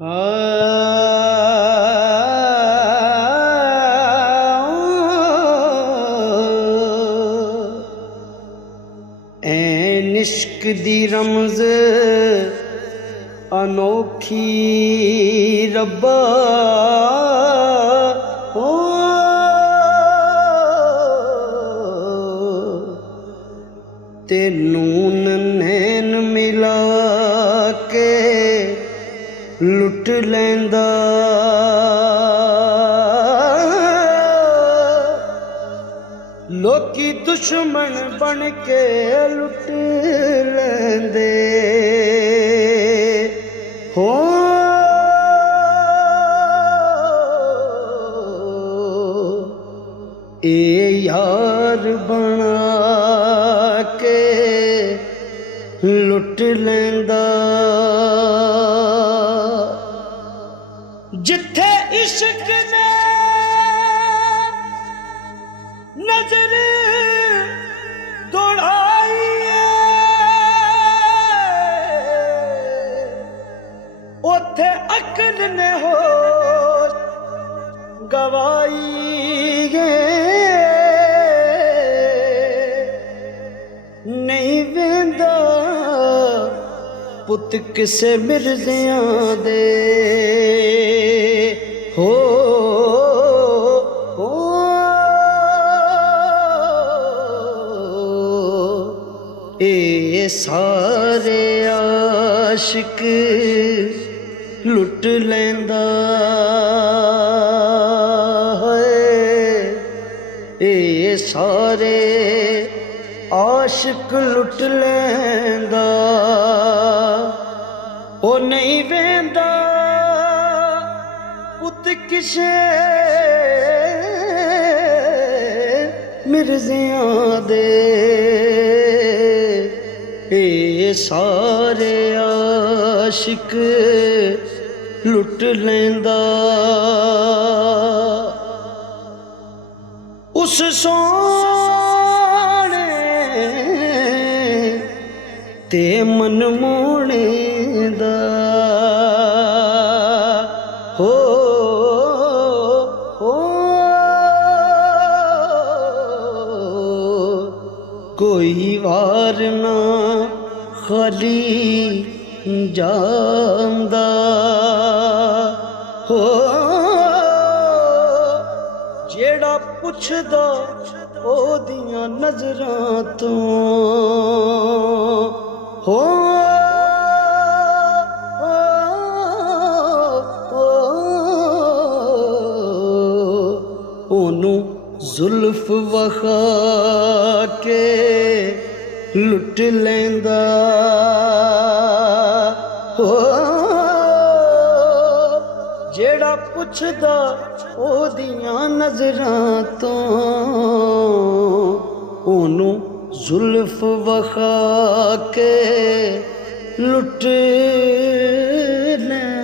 ऐन इश्क दी रमज़ अनोखी रब्बा हो तेनू नैन मिला के लुट लैंदा लोकी दुश्मन बन के लुट लैंदे हो ए यार बना के लुट लैंदा जिथे इश्क ने नजर दौड़ाई ओथे अकल ने हो गवाई गे नहीं वेंदा पुत किसे मिर्जियां दे हो ए सारे आशिक लुट लैंदा ए सारे आशिक लुट लैंदा ओ नहीं वेंदा पुत किसे मिर्जियां दे ए सारे आशिक लुट लैंदा उस सोने ते मन मोने दा हो कोई वार ना खाली जांदा हो जेड़ा पुछदा ओदियां नजरां तो हो ओनू जुल्फ वखा के लुट लैंदा हो जेड़ा पुछदा ओदियां नजरां तो ओनू जुल्फ वखा के लुट लैंदा।